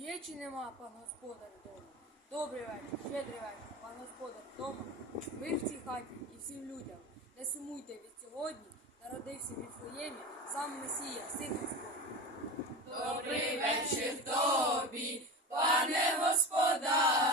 є чи нема пан господар вдома? Добрий вечір, щедрий вечір, пан господар вдома. Мир в цій хаті і всім людям. Не сумуйте від сьогодні, народився від Віфлеємі сам Месія, син Господь. Добрий вечір тобі, пане господарю,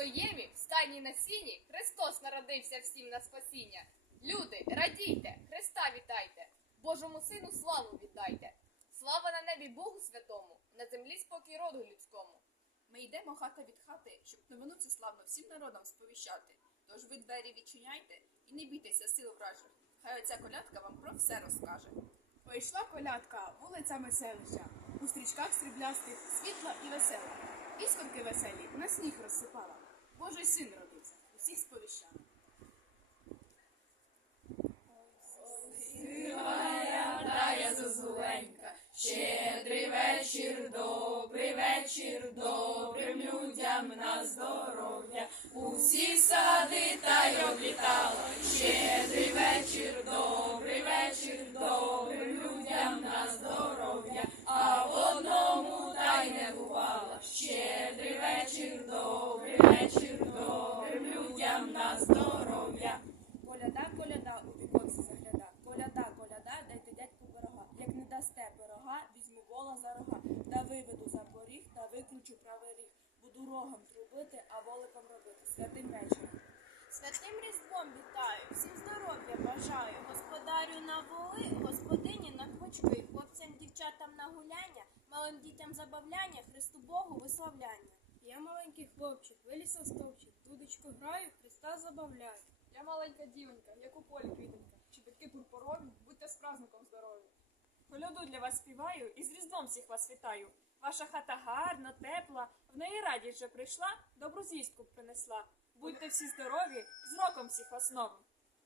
У Віфлеємі, в стайні на сіні, Христос народився всім на спасіння. Люди, радійте, Христа вітайте, Божому Сину славу віддайте. Слава на небі Богу святому, на землі спокій роду людському. Ми йдемо хата від хати, щоб новину цю славну всім народам сповіщати. Тож ви двері відчиняйте і не бійтеся сил вражих. Хай оця колядка вам про все розкаже. Пойшла колядка вулицями селища, у стрічках сріблястих світла і весела. Іскорки веселі на сніг розсипала. Божий син родився, усіх сповіщав. Тая зозуленька, щедрий вечір, добрий вечір, добрим людям на здоров'я. Усі сади та й облітала. Щедрий вечір, добрий вечір, та правий ріг. Буду рогом трубити, а воликом робити. Святим вечором. Святим Різдвом вітаю, всім здоров'я бажаю, господарю на воли, господині на квочки, хлопцям, дівчатам на гуляння, малим дітям забавляння, Христу Богу виславляння. Я маленький хлопчик, вилісав стовпчик, дудочку граю, Христа забавляю. Я маленька дівонька, як у полі квітонька, чобітки пурпурові, будьте з праздником здорові. Коляду для вас співаю і з Різдвом всіх вас вітаю. Ваша хата гарна, тепла, в неї радість вже прийшла, добру звістку принесла. Будьте всі здорові, з роком всіх вас новим.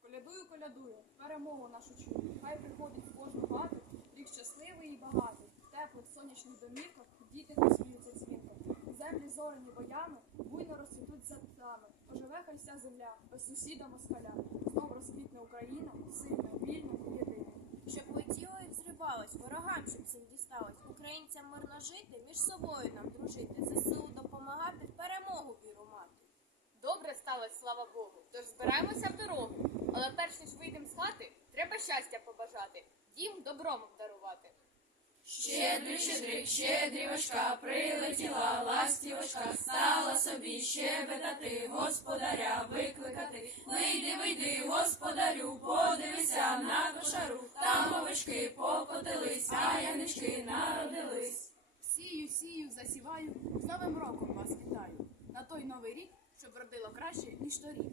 Колядую, колядую, перемогу нашу чую. Хай приходить в кожну хату, рік щасливий і багатий. Теплих сонячних домівках діти посміються дзвінко. Землі зорені боями, буйно розцвітуть за птами. Оживе хай вся земля, без сусіда москаля. Знов розквітне Україна, сильна, вільна, єдина. Щоб летіло і взривалось, ворогам, щоб всім дісталось, українцям мирно жити, між собою нам дружити, ЗСУ допомагати, перемогу віру мати. Добре сталося, слава Богу. Тож збираємося в дорогу. Але перш ніж вийдемо з хати, треба щастя побажати, дім добром обдарувати. Щедрий, щедрик, щедрівочка, прилетіла ластівочка, стала собі щебетати, господаря викликати. Вийди, вийди, господарю, подивися на сію, з Новим роком вас вітаю. На той новий рік, щоб вродило краще, ніж торік.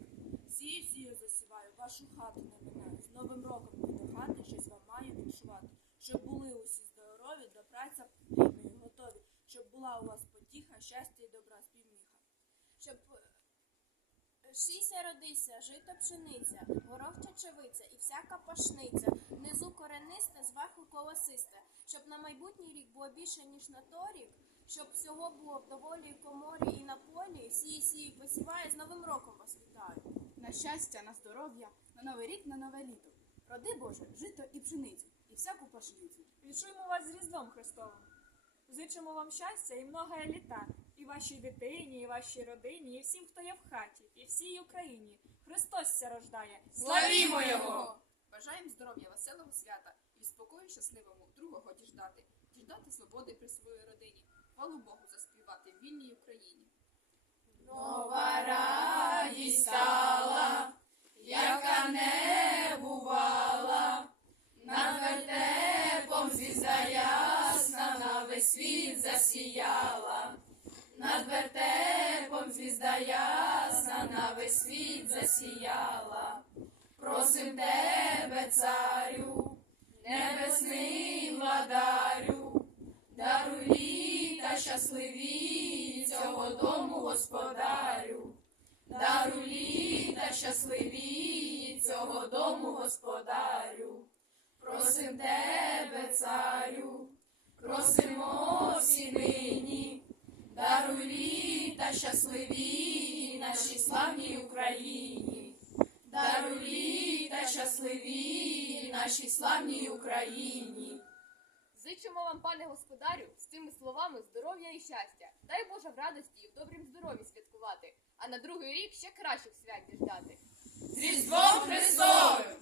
Сію, сію засіваю, вашу хату не минаю. З Новим роком ви до хати щось вам маю віншувати. Щоб були усі здорові, до праця плідної готові. Щоб була у вас потіха, щастя і добра співміха. Щоб е, шийся родися, жито пшениця, горох чечевиця і всяка пашниця, внизу корениста, зверху колосиста, щоб на майбутній рік було більше, ніж на торік, щоб всього було в доволі коморі і на полі, сії сії посіває, з Новим роком вас вітаю. На щастя, на здоров'я, на новий рік, на нове літо. Роди Боже, жито і пшеницю, і всяку пашницю. Віншуємо вас з Різдвом Христовим. Зичимо вам щастя і многое літа, і вашій дитині, і вашій родині, і всім, хто є в хаті, і всій Україні. Христос ся рождає. Славімо його! Бажаємо здоров'я, веселого свята і спокою щасливому другого діждати, діждати свободи при своїй родині, хвалу Богу заспівати в вільній Україні. Нова радість стала, яка не бувала, над вертепом звізда ясна на весь світ засіяла, над вертепом звізда ясна на весь світ засіяла. Просим тебе, царю, небесний владарю, щасливі дому господарю, даруй літа щасливі цього дому господарю, просим тебе, царю, просимо всі нині, даруй літа щасливі нашій славній Україні, даруй літа щасливі нашій славній Україні. Зичимо вам, пане господарю, з цими словами здоров'я і щастя. Дай Боже в радості і в добрім здоров'ї святкувати, а на другий рік ще кращих свят діждати. З Різдвом Христовим!